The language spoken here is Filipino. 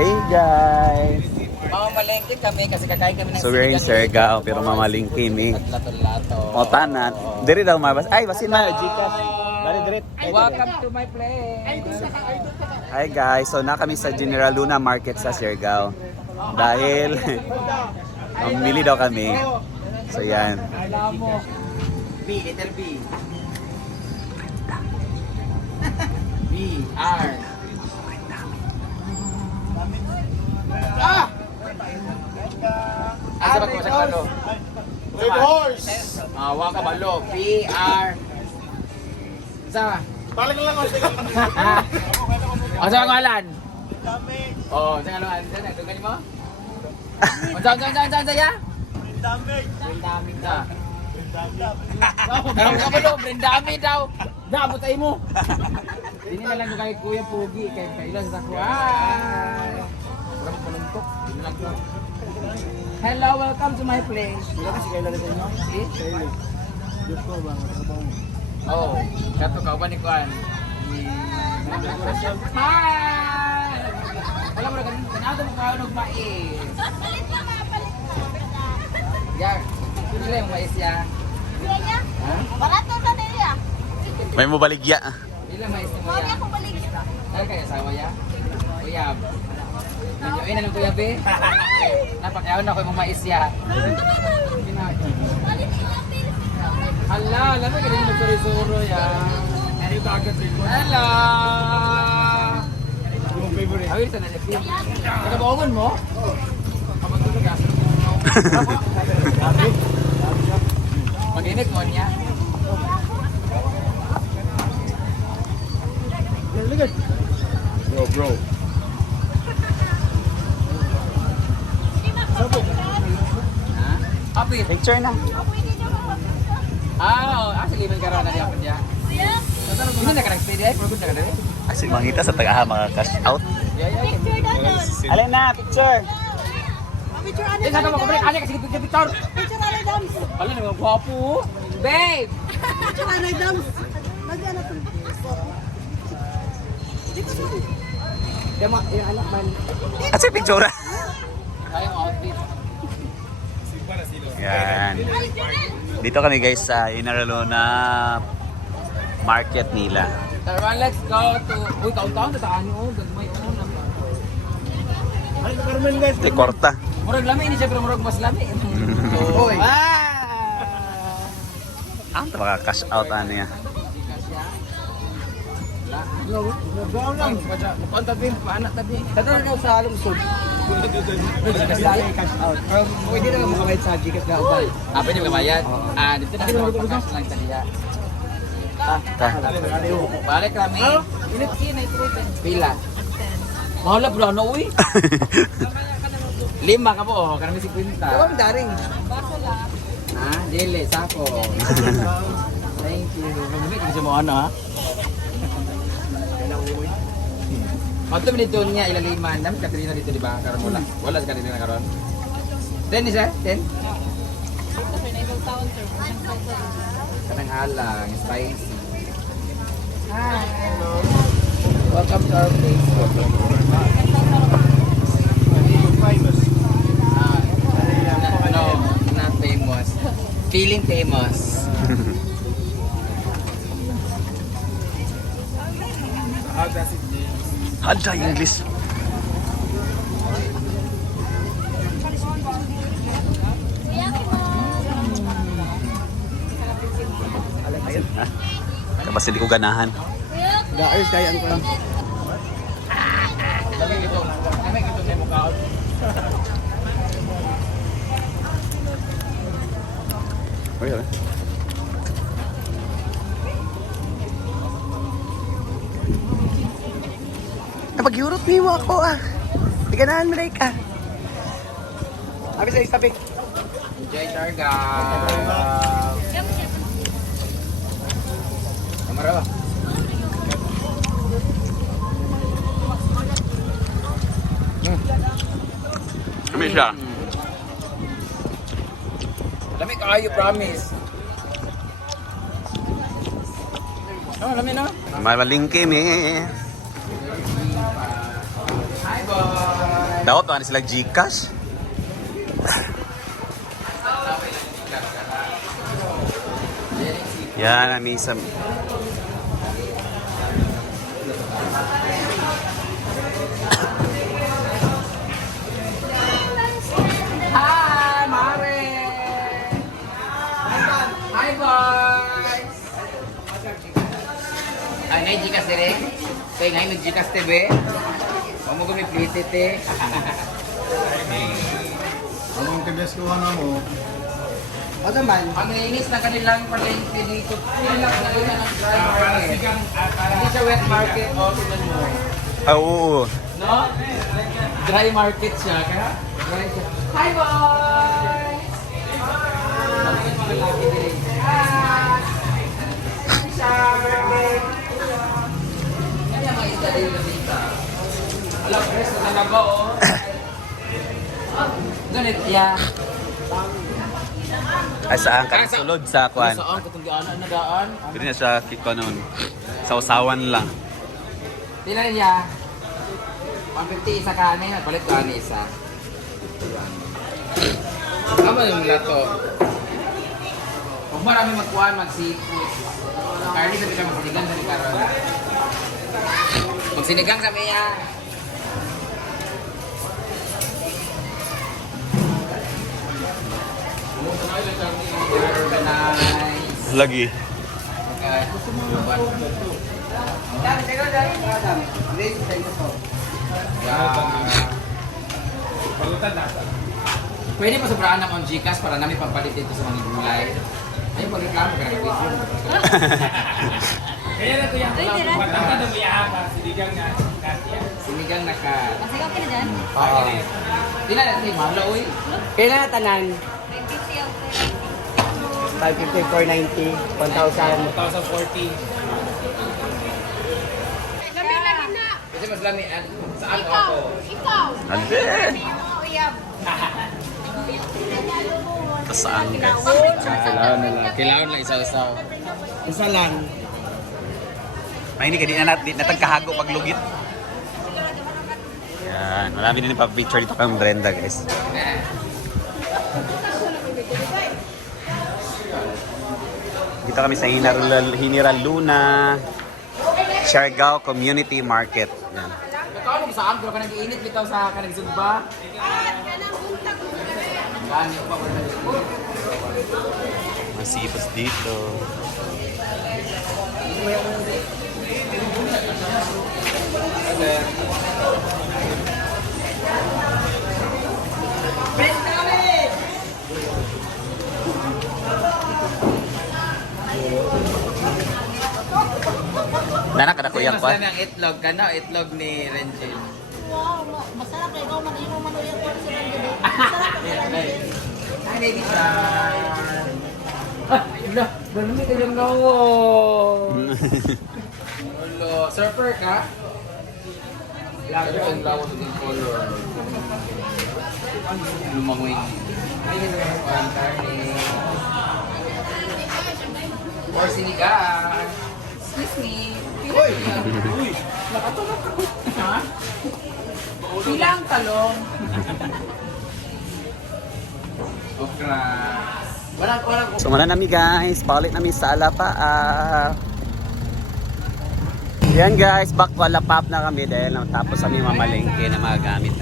Hey guys! Mamamalengke kami kasi kakain kami ng So we're in Siargao pero mamaling kami. Lato-lato. O tanan. Diri daw mabas. Ay, basin na. Gcash. Dari diret. Welcome to my place. Hi guys. So na kami sa General Luna Market sa Siargao. Dahil mamili daw kami. So yan. Alam mo. B, letter B. B, R. Asa ba ko sa balo? Red horse! Wa ka balo. P, R. Sa? Talag lang ako. Asa ang ngalan? Oh, sa ngalan. Dugan mo? Unsa ya? Brindami ka. Karong ka balo, brindami daw. Naabot ay mo. Dini na lang kay Kuya Pugi kay kailan sa ko. Wala mo panuntok. Dini lang ko. Hello, welcome to my place. Wala kasi kailan din mo? Si? Oh, kato ka ba ni Kuan? Hi! Wala mo na ganito mo kayo ng mais. Yan. Sino yung mais ya? Ha? Barato sa nila. May mo baligya. Ilang mais mo Mami ya? ako balik. Dahil kayo asawa ya? Kuya. Nanyoin na ng Kuya B. Napakayaw na ko yung mais ya. Hala, alam mo ka rin magsuri-suro ya. Hello! Awir sa nangyay. Nakabaongon mo? Kapag-tulog ka. Mag-init mo niya. Bro. Ha? Apit. Picture na. Sige, may karoon na niya ako niya. Hindi na ka nag-speed eh? Pagod na ka na rin? Kasi mangita sa tagaha mga cash out. Yeah. Picture na doon. Alin na, picture. Picture ano Saan ka makabalik? Ano kasi picture? Picture ano dams. Wala naman, gwapo. Babe! Picture ano dams. Mag-ano to. Dito mo. Yung anak man. At sa picture. Ay, yung outfit. Yan. Dito kami guys sa General Luna Market nila. Tara, let's go to... Uy, taon-taon na taan nyo. Gagmay ko na. Ay, Carmen guys. De Corta. Murag lami, hindi siya pero murag mas lami. Uy! Ah, baka cash out ano yan. Brown lang. Mukhang tabi, paanak tabi. Tatawag ka sa lungsod. Cash out. Pwede na makabayad sa Gcash na ubal. Pwede makabayad? Dito na cash lang sa diya. Balik kami. Pila? Mahal bro, ano uy? 5 ka po, karami 50. Huwag daring. Dili, sako. Thank you. Mamamit kasi mo ano ha? Mato dito niya ilaliman. Dami Katrina dito di ba? Karon wala. Wala si Katrina karon. 10 isa? 10? Kanang alang, spicy. Hi. Welcome to our place. No, not famous. Feeling famous. How does it mean? Hada English. Ayun ha. Kapag hindi ko ganahan. Guys, kaya ang kan. Lagi ito. Lagi ito sa mukha. Oh, yeah. Napag-Europe niyo ako Di ganahan mo ka. Abi sa istabik. Enjoy Targa. Kamera ba? Kami siya. Lami kayo, promise. Lami na. Mamalingki mi. Hi, boy. Daot ba na sila Gcash? Yan, amisa. Hi, Mare! Hi, boys! Ay, ngay Gcash direk. Kaya ngay mag-Gcash TV. Huwag mo gumiplite, te. Anong tigas ko na mo? O naman, Ang nainis na kanilang palengke dito. Ilang na rin ang dry market. Hindi siya wet market. O, tingnan mo. Ah, oo. No? Dry market siya. Kaya, dry siya. Hi, boys! Hi! Mga laki din. Hi! Hi! Yan yung mga isda dito dito. Alam, preso na nago, oh. Ganit, yeah. Ay, saan ka? Sulod sa kwan. Saan? Kung gano'n na daan? Hindi na siya kiko noon. Sa usawan lang. Tila niya. 150 isa kanin, palit kanin isa. Tama yung lato. Kung marami magkuhan, mag-seafood. Carly sabi ka magsinigang sa karon. Magsinigang sa Mia. Organize. Lagi. Okay. Pwede pa sobraan ng Gcash para namin pagpalit dito sa mga gulay. Ayun, pag-reklamo ka na Kaya na ito yan. Ay, tira. Matanda na may ahaba. Sinigang na. Katya. Sinigang na ka. Masigaw ka na dyan? Oo. Tila na ito, mahalo, uy. kailan na tanan? 550 ako. 550, 490, 1,000. 2040. Lami-lami na. Kasi mas lami, saan Ikaw. ako? Ikaw. Ande! Uyab. Ito saan guys? Kailangan lang isa-isaw. Isa lang. May hindi ka di na tagkahago paglugit. Yan, marami din pa picture dito kang Brenda guys. Dito kami sa General Luna Siargao Community Market. Yan. Ikaw, ano sa amdo ka nag-iinit bitaw sa kanag-sugba? Gani pa wala na. Masipos dito. Nana kada kuyang Mas pa. lami ang itlog, kano? Itlog ni Renjin. Wow, masarap kayo. Ikaw man, imo man uyab ko sa Randy. Masarap ang Randy. Hi, ladies. Wala, dami ka yung gawo. Wala, surfer ka? Lagi ko yung gawo sa yung color. Lumangoy. Ay, yun ang karne. Or sinigang. Excuse me. Uy! Uy! Nakatulog ako. Ha? Bilang talong. Okra. Walang. So muna nami guys, palit nami sa Alapa. Yan guys, back to Alapap na kami dahil natapos kami mamalengke na mga gamit